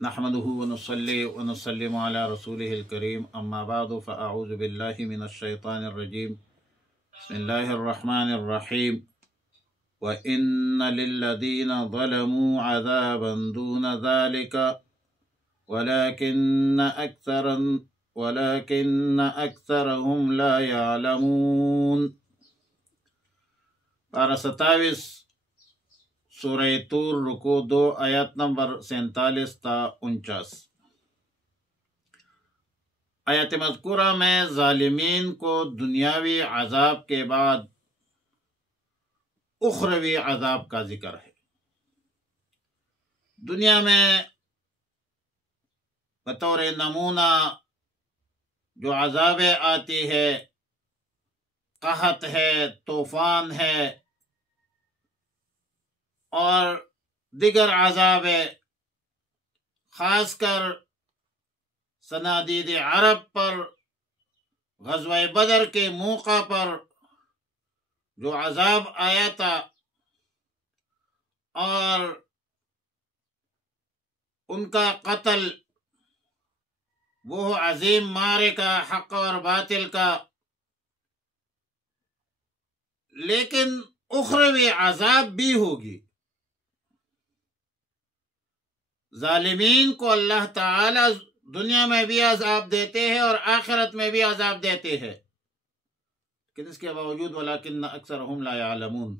نحمده ونصلي ونسلم على رسوله الكريم أما بعد فأعوذ بالله من الشيطان الرجيم بسم الله الرحمن الرحيم وإن للذين ظلموا عذابا دون ذلك ولكن أكثرهم لا يعلمون۔ پارہ 27 سورہ طور رکو 2 آیت نمبر 47 تا 49۔ آیت مذکورہ میں ظالمین کو دنیاوی عذاب کے بعد اخروی عذاب کا ذکر ہے۔ دنیا میں بطور نمونہ جو عذابیں آتی ہے، قحط ہے، طوفان ہے اور دیگر عذاب ہے، خاص کر صنادید عرب پر غزوہ بدر کے موقع پر جو عذاب آیا تھا اور ان کا قتل، وہ عظیم معرکہ حق اور باطل کا، لیکن اخروی عذاب بھی ہوگی۔ ظالمین کو اللہ تعالی دنیا میں بھی عذاب دیتے ہیں اور آخرت میں بھی عذاب دیتے ہیں، لیکن اس کے باوجود ولیکن اکثرہم لا یعلمون،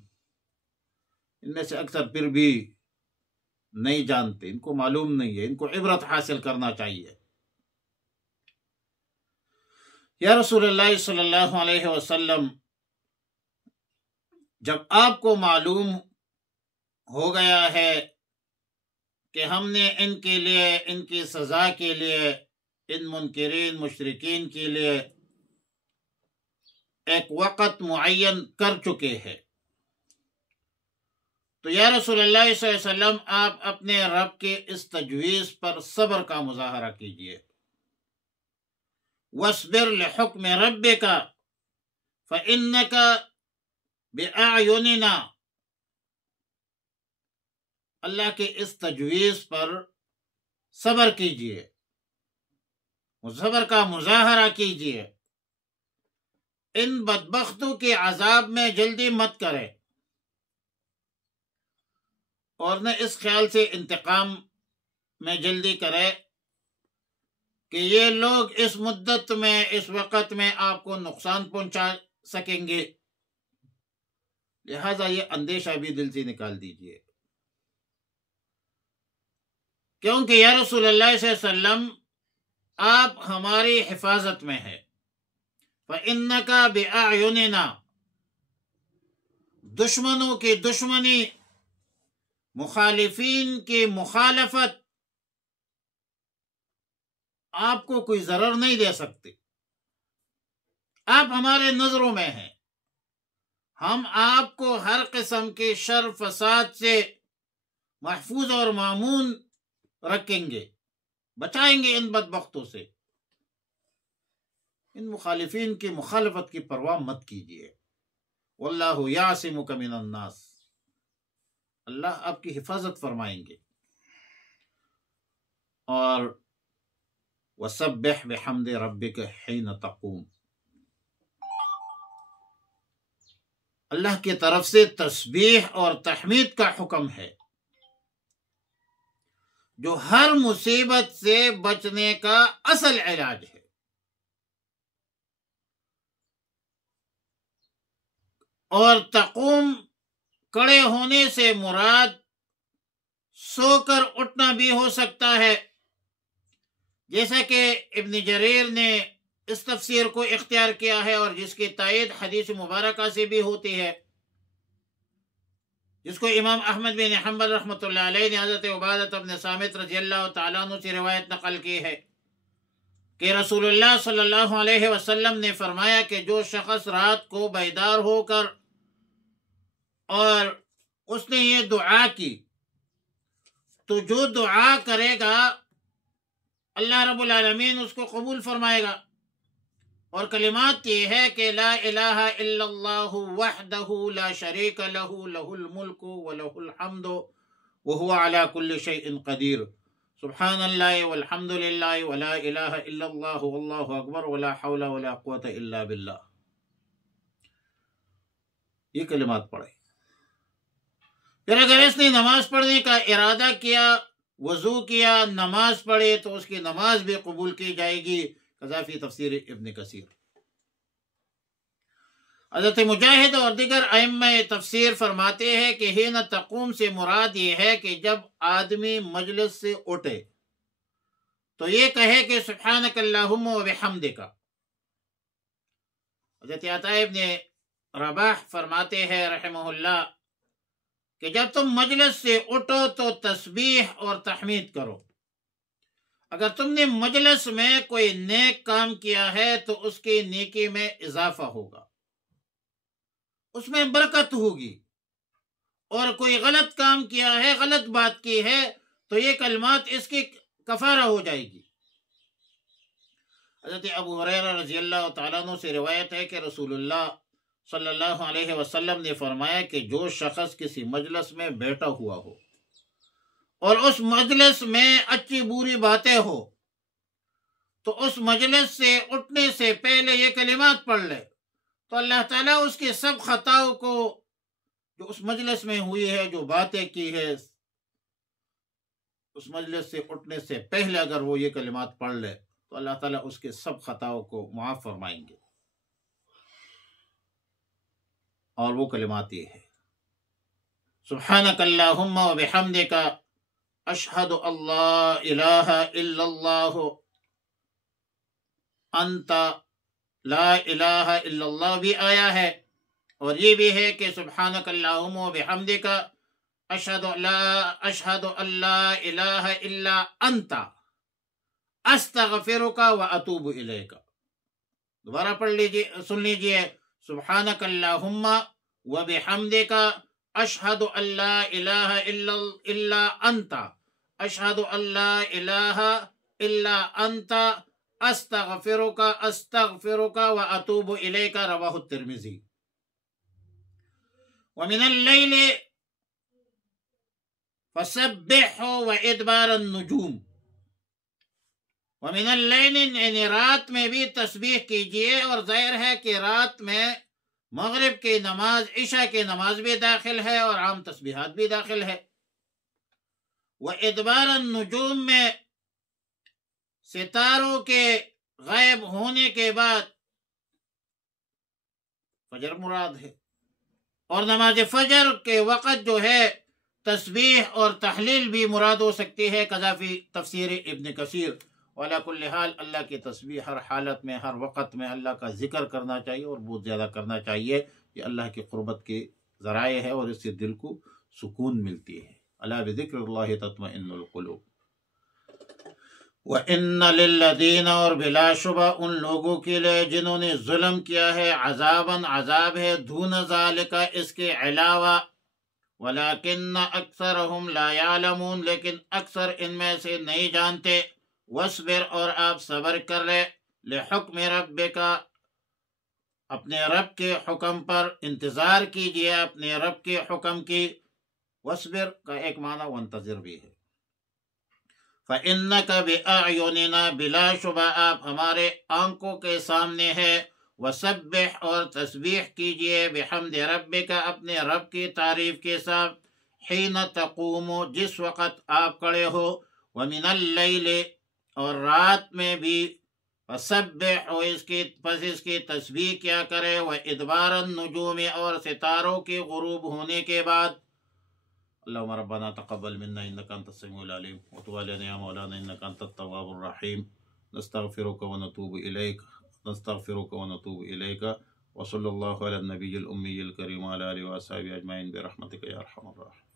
ان میں سے اکثر پھر بھی نہیں جانتے، ان کو معلوم نہیں ہے، ان کو عبرت حاصل کرنا چاہیے۔ یا رسول اللہ صلی اللہ علیہ وسلم، جب آپ کو معلوم ہو گیا ہے کہ ہم نے ان کے لیے، ان کی سزا کے لیے، ان منکرین مشرکین کے لیے ایک وقت معین کر چکے ہیں، تو یا رسول اللہ صلی اللہ علیہ وسلم آپ اپنے رب کے اس تجویز پر صبر کا مظاہرہ کیجئے۔ وَاصْبِرْ لِحُكْمِ رَبِّكَ فَإِنَّكَ بِأَعْيُنِنَا، اللہ کے اس تجویز پر صبر کیجئے، صبر کا مظاہرہ کیجئے، ان بدبختوں کے عذاب میں جلدی مت کرے اور نہ اس خیال سے انتقام میں جلدی کرے کہ یہ لوگ اس مدت میں، اس وقت میں آپ کو نقصان پہنچا سکیں گے، لہذا یہ اندیشہ بھی دل سے نکال دیجئے، کیونکہ یا رسول اللہ صلی اللہ علیہ وسلم آپ ہماری حفاظت میں ہے۔ فَإِنَّكَ بِأَعْيُنِنَا، دشمنوں کی دشمنی، مخالفین کی مخالفت آپ کو کوئی ضرر نہیں دے سکتے، آپ ہمارے نظروں میں ہیں، ہم آپ کو ہر قسم کے شر فساد سے محفوظ اور مامون رکھیں گے، بچائیں گے ان بدبختوں سے۔ ان مخالفین کی مخالفت کی پرواہ مت کیجیے۔ واللہ یعصمک من الناس، اللہ آپ کی حفاظت فرمائیں گے۔ اور وسبح بحمد ربک حین تقوم، اللہ کی طرف سے تسبیح اور تحمید کا حکم ہے، جو ہر مصیبت سے بچنے کا اصل علاج ہے۔ اور تقوم، کھڑے ہونے سے مراد سو کر اٹھنا بھی ہو سکتا ہے، جیسا کہ ابن جریر نے اس تفسیر کو اختیار کیا ہے اور جس کی تائید حدیث مبارکہ سے بھی ہوتی ہے، جس کو امام احمد بن حنبل رحمۃ اللہ علیہ نے حضرت عبادہ بن صامت رضی اللہ تعالیٰ عنہ سے روایت نقل کی ہے کہ رسول اللہ صلی اللہ علیہ وسلم نے فرمایا کہ جو شخص رات کو بیدار ہو کر اور اس نے یہ دعا کی، تو جو دعا کرے گا اللہ رب العالمین اس کو قبول فرمائے گا، اور کلمات یہ ہے کہ لا الہ الا اللہ وحدہ لا شریک لہ، لہ الملک ولہ الحمد وہو علی کل شیء قدیر، سبحان اللہ والحمد للہ ولا الہ الا اللہ واللہ اکبر ولا حول ولا قوت الا باللہ، یہ کلمات پڑھے۔ پھر اگر اس نے نماز پڑھنے کا ارادہ کیا، وضو کیا، نماز پڑھے تو اس کی نماز بھی قبول کی جائے گی، قضا فی تفسیر ابن کثیر۔ حضرت مجاہد اور دیگر ائمہ تفسیر فرماتے ہیں کہ حین تقوم سے مراد یہ ہے کہ جب آدمی مجلس سے اٹھے تو یہ کہے کہ سبحانک اللہم و بحمدک۔ حضرت عطا ابن رباح فرماتے ہیں رحمہ اللہ کہ جب تم مجلس سے اٹھو تو تسبیح اور تحمید کرو۔ اگر تم نے مجلس میں کوئی نیک کام کیا ہے تو اس کی نیکی میں اضافہ ہوگا، اس میں برکت ہوگی، اور کوئی غلط کام کیا ہے، غلط بات کی ہے تو یہ کلمات اس کی کفارہ ہو جائے گی۔ حضرت ابو ہریرہ رضی اللہ تعالیٰ عنہ سے روایت ہے کہ رسول اللہ صلی اللہ علیہ وسلم نے فرمایا کہ جو شخص کسی مجلس میں بیٹھا ہوا ہو اور اس مجلس میں اچھی بری باتیں ہو تو اس مجلس سے اٹھنے سے پہلے یہ کلمات پڑھ لے تو اللہ تعالیٰ اس کی سب خطاؤں کو جو اس مجلس میں ہوئی ہے، جو باتیں کی ہے، اس مجلس سے اٹھنے سے پہلے اگر وہ یہ کلمات پڑھ لے تو اللہ تعالیٰ اس کے سب خطاؤں کو معاف فرمائیں گے۔ اور وہ کلمات یہ ہے: سبحانک اللہم و بحمدک، اشہد اللہ الہ الا اللہ، انت لا الہ الا اللہ بھی آیا ہے، اور یہ بھی ہے کہ سبحانک اللہم و بحمدک، اشہد اللہ الہ الا انت، استغفرک و اتوب الیک۔ دوبارہ پڑھ لیجیے، سن لیجیے: سبحانک اللہم و بحمدک، اشہد اللہ الہ الا انت، اشہد اللہ الہ الا انت، استغفرک و اتوب الیک۔ رواہ الترمذی۔ ومن اللیل فسبح و ادبار النجوم۔ ومن اللیل، یعنی رات میں بھی تسبیح کیجئے، اور ظاہر ہے کہ رات میں مغرب کی نماز، عشاء کی نماز بھی داخل ہے اور عام تسبیحات بھی داخل ہے۔ وَإِدْبَارَ النُّجُومِ میں ستاروں کے غائب ہونے کے بعد فجر مراد ہے، اور نماز فجر کے وقت جو ہے تسبیح اور تحلیل بھی مراد ہو سکتی ہے، قضا فی تفسیر ابن کثیر۔ وعلی کل حال، اللہ کی تسبیح ہر حالت میں، ہر وقت میں اللہ کا ذکر کرنا چاہیے، اور بہت زیادہ کرنا چاہیے۔ یہ اللہ کی قربت کے ذرائع ہے، اور اس سے دل کو سکون ملتی ہے۔ الا بذکر اللہ تطمئن القلوب۔ وَإِنَّ لِلَّذِينَ، اور بلا شبہ ان لوگوں کے لیے جنہوں نے ظلم کیا ہے، عذاباً، عذاب ہے، دون ذالک، اس کے علاوہ، وَلَكِنَّ أَكْثَرَهُمْ لَا يَعْلَمُونَ، لیکن اکثر ان میں سے نہیں جانتے۔ وَاصْبِرْ، اور آپ صبر کر لے، لِحُکْمِ رَبِّکَ، اپنے رب کے حکم پر انتظار کیجئے، اپنے رب کے حکم کی۔ وَاصْبِرْ کا ایک معنی وَانتظر بھی ہے۔ فَإِنَّكَ بِأَعْيُنِنَا، بلا شبہ آپ ہمارے آنکھوں کے سامنے ہے۔ وَسَبِّحْ، اور تسبیح کیجئے، بِحَمْدِ رَبِّكَ، اپنے رب کی تعریف کے ساتھ، حین تقوم، جس وقت آپ کھڑے ہو، وَمِنَ اللَّيْلِ، اور رات میں بھی، فَسَبِّحْ، پس اس کی تسبیح کیا کرے، وَإِدْبَارَ النُّجُومِ، اور ستاروں کے غروب ہونے کے بعد۔ اللهم ربنا تقبل منا إنك أنت السميع العليم وتب علينا يا مولانا إنك أنت التواب الرحيم نستغفرك ونتوب إليك وصلى الله على النبي الأمي الكريم وعلى آله وصحبه أجمعين برحمتك يا أرحم الراحمين.